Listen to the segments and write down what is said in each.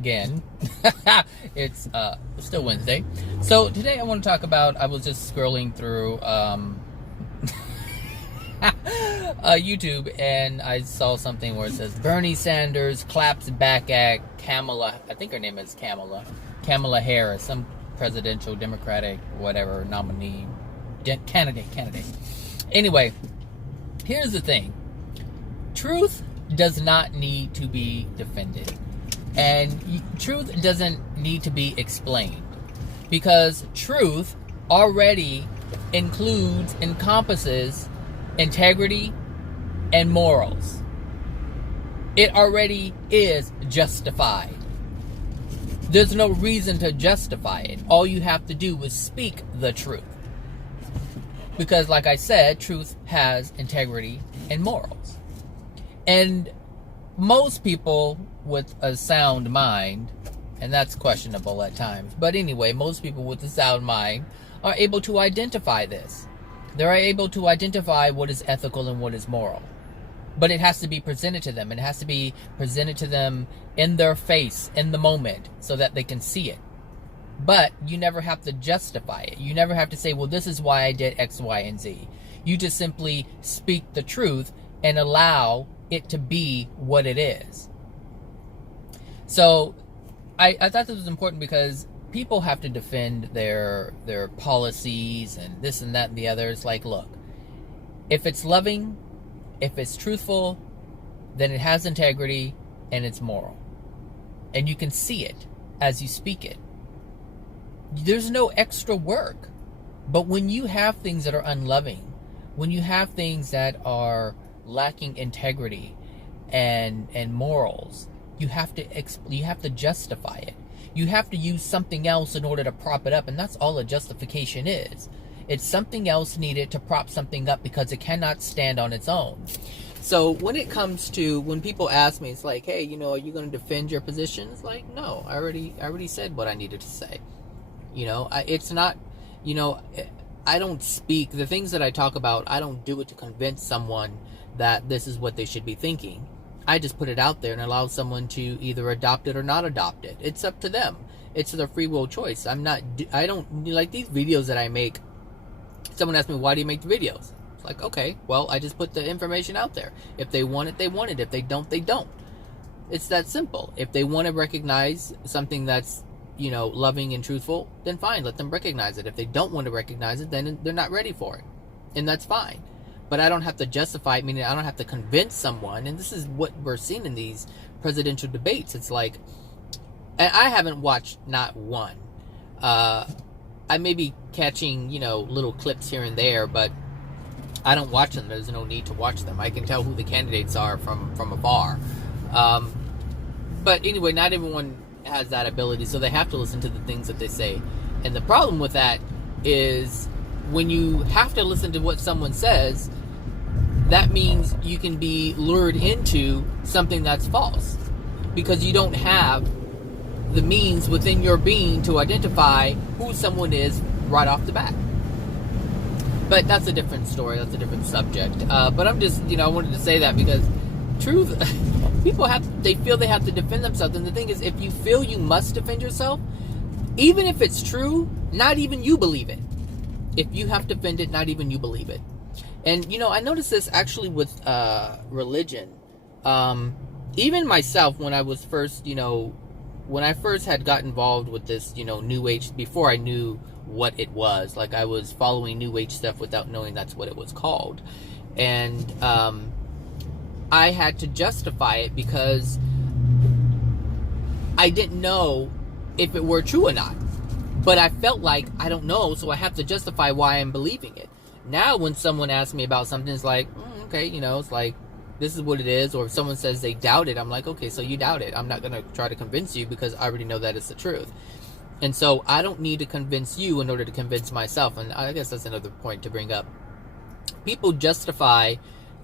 again. It's still Wednesday. So today I want to talk about, I was just scrolling through YouTube, and I saw something where it says Bernie Sanders claps back at Kamala, I think her name is Kamala Harris, some presidential Democratic whatever nominee candidate. Anyway, here's the thing. Truth does not need to be defended, and truth doesn't need to be explained, because truth already encompasses integrity and morals. It already is justified. There's no reason to justify it. All you have to do is speak the truth. Because like I said, truth has integrity and morals. And most people with a sound mind, and that's questionable at times, but anyway, most people with a sound mind are able to identify this. They're able to identify what is ethical and what is moral. But it has to be presented to them. It has to be presented to them in their face, in the moment, so that they can see it. But you never have to justify it. You never have to say, well, this is why I did X, Y, and Z. You just simply speak the truth and allow it to be what it is. So I thought this was important because people have to defend their policies and this and that and the other. It's like, look, if it's loving, if it's truthful, then it has integrity and it's moral. And you can see it as you speak it. There's no extra work. But when you have things that are unloving, when you have things that are lacking integrity and morals, you have to justify it. You have to use something else in order to prop it up, and that's all a justification is. It's something else needed to prop something up because it cannot stand on its own. So when it comes to, when people ask me, it's like, hey, are you going to defend your position? It's like, no, I already said what I needed to say. It's not, I don't speak, the things that I talk about, I don't do it to convince someone that this is what they should be thinking. I just put it out there and allow someone to either adopt it or not adopt it. It's up to them. It's their free will choice. I don't, like these videos that I make, someone asked me, why do you make the videos? It's like, okay, well, I just put the information out there. If they want it, they want it. If they don't, they don't. It's that simple. If they want to recognize something that's, loving and truthful, then fine, let them recognize it. If they don't want to recognize it, then they're not ready for it. And that's fine. But I don't have to justify it, meaning I don't have to convince someone. And this is what we're seeing in these presidential debates. It's like, and I haven't watched not one. I may be catching, little clips here and there, but I don't watch them. There's no need to watch them. I can tell who the candidates are from afar. But anyway, not everyone has that ability, so they have to listen to the things that they say. And the problem with that is when you have to listen to what someone says, that means you can be lured into something that's false because you don't have the means within your being to identify who someone is right off the bat. But that's a different story. That's a different subject. But I'm just, I wanted to say that because truth, people they feel they have to defend themselves. And the thing is, if you feel you must defend yourself, even if it's true, not even you believe it. If you have to defend it, not even you believe it. And, I noticed this actually with religion. Even myself, when I was first, when I first had got involved with this, New Age, before I knew what it was, like I was following New Age stuff without knowing that's what it was called. And I had to justify it because I didn't know if it were true or not. But I felt like, I don't know, so I have to justify why I'm believing it. Now, when someone asks me about something, it's like, okay, it's like, this is what it is. Or if someone says they doubt it, I'm like, okay, so you doubt it. I'm not going to try to convince you because I already know that it's the truth. And so I don't need to convince you in order to convince myself. And I guess that's another point to bring up. People justify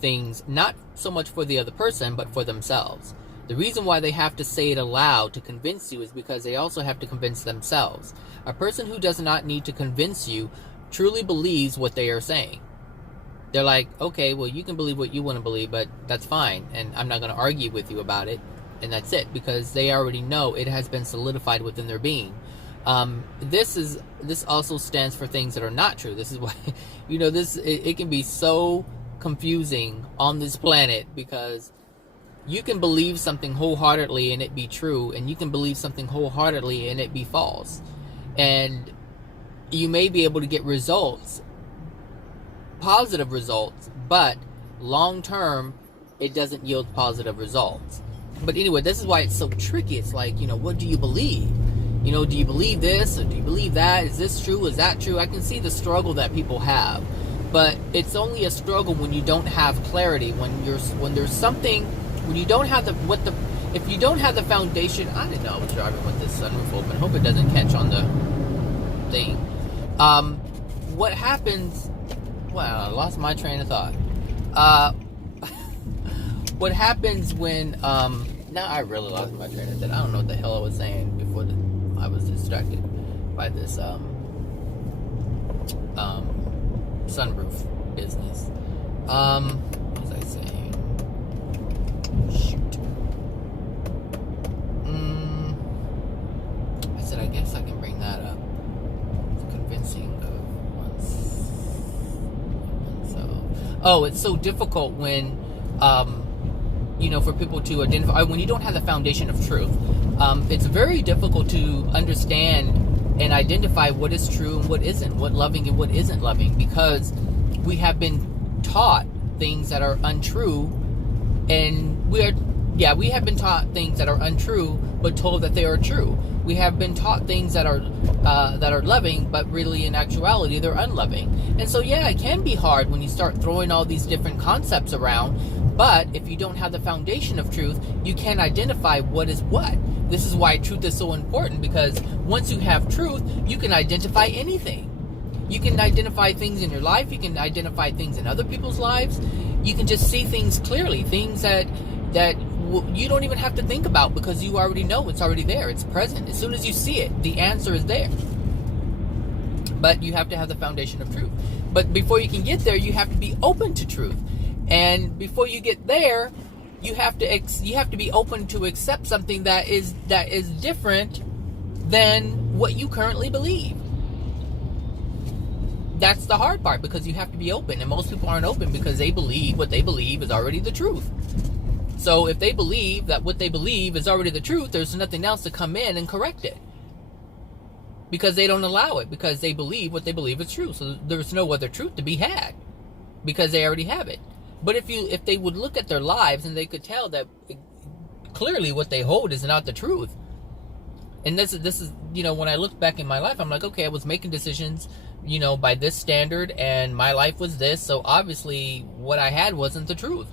things not so much for the other person, but for themselves. The reason why they have to say it aloud to convince you is because they also have to convince themselves. A person who does not need to convince you truly believes what they are saying. They're like, okay, well, you can believe what you want to believe, but that's fine, and I'm not going to argue with you about it. and that's it, because they already know it has been solidified within their being. This also stands for things that are not true. This is why, it can be so confusing on this planet, because you can believe something wholeheartedly and it be true, and you can believe something wholeheartedly and it be false. And you may be able to get results, positive results, but long term, it doesn't yield positive results. But anyway, this is why it's so tricky. It's like, what do you believe? Do you believe this or do you believe that? Is this true? Is that true? I can see the struggle that people have, but it's only a struggle when you don't have clarity. When there's something, when you don't have if you don't have the foundation. I didn't know I was driving with this sunroof open. Hope it doesn't catch on the thing. What happens? Well, I lost my train of thought. What happens when now I really lost my train of thought. I don't know what the hell I was saying before I was distracted by this sunroof business. What was I saying? Shoot. I said I guess I can bring that up. It's convincing of oneself. Oh, it's so difficult when for people to identify when you don't have the foundation of truth. It's very difficult to understand and identify what is true and what isn't, what loving and what isn't loving, because we have been taught things that are untrue, and we have been taught things that are untrue, but told that they are true. We have been taught things that are loving, but really in actuality they're unloving. And so it can be hard when you start throwing all these different concepts around. But if you don't have the foundation of truth, you can't identify what is what. This is why truth is so important, because once you have truth, you can identify anything. You can identify things in your life. You can identify things in other people's lives. You can just see things clearly, things that you don't even have to think about, because you already know it's already there. It's present. As soon as you see it, the answer is there. But you have to have the foundation of truth. But before you can get there, you have to be open to truth. And before you get there, you have to be open to accept something that is different than what you currently believe. That's the hard part, because you have to be open, and most people aren't open because they believe what they believe is already the truth. So if they believe that what they believe is already the truth, there's nothing else to come in and correct it, because they don't allow it, because they believe what they believe is true. So there's no other truth to be had, because they already have it. But if they would look at their lives and they could tell that clearly what they hold is not the truth. And this is when I look back in my life, I'm like, okay, I was making decisions, by this standard, and my life was this. So obviously what I had wasn't the truth.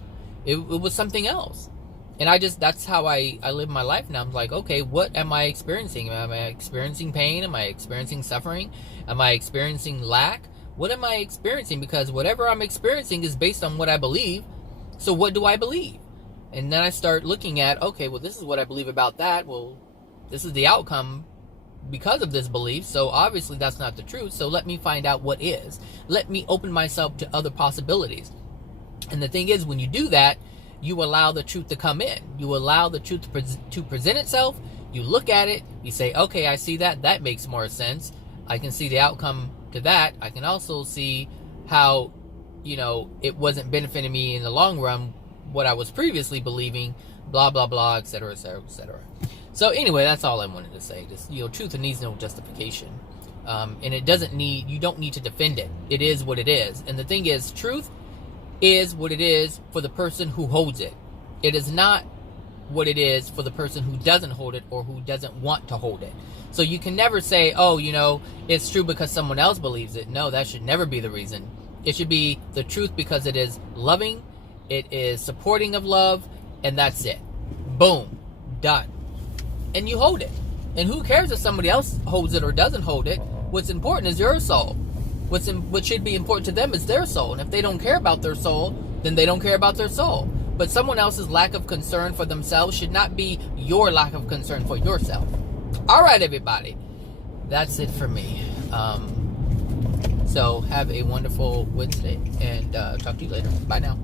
It was something else. And that's how I live my life now. I'm like, okay, what am I experiencing? Am I experiencing pain? Am I experiencing suffering? Am I experiencing lack? What am I experiencing? Because whatever I'm experiencing is based on what I believe. So what do I believe? And then I start looking at, okay, well, this is what I believe about that. Well, this is the outcome because of this belief. So obviously that's not the truth. So let me find out what is. Let me open myself to other possibilities. And the thing is, when you do that, you allow the truth to come in. You allow the truth to present itself. You look at it. You say, okay, I see that. That makes more sense. I can see the outcome to that. I can also see how, it wasn't benefiting me in the long run, what I was previously believing, blah, blah, blah, etc., etc., etc. So anyway, that's all I wanted to say. Just, truth needs no justification. And you don't need to defend it. It is what it is. And the thing is, truth is what it is for the person who holds it. It is not what it is for the person who doesn't hold it or who doesn't want to hold it. So you can never say, oh, it's true because someone else believes it. No, that should never be the reason. It should be the truth because it is loving, it is supporting of love, and that's it. Boom. Done. And you hold it. And who cares if somebody else holds it or doesn't hold it? What's important is your soul. What should be important to them is their soul. And if they don't care about their soul, then they don't care about their soul. But someone else's lack of concern for themselves should not be your lack of concern for yourself. All right, everybody. That's it for me. So have a wonderful Wednesday, and talk to you later. Bye now.